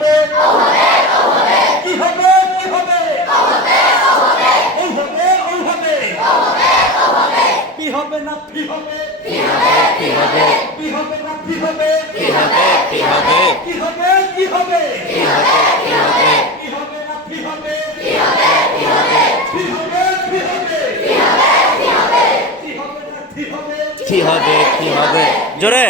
হবে কি হবে কি হবে এই হবে ওই হবে কি হবে না কি হবে কি হবে কি হবে না কি হবে কি হবে কি হবে কি হবে কি হবে কি হবে কি হবে কি হবে না কি হবে কি হবে কি হবে কি হবে কি হবে কি হবে কি হবে কি হবে না কি হবে কি হবে কি হবে জোরে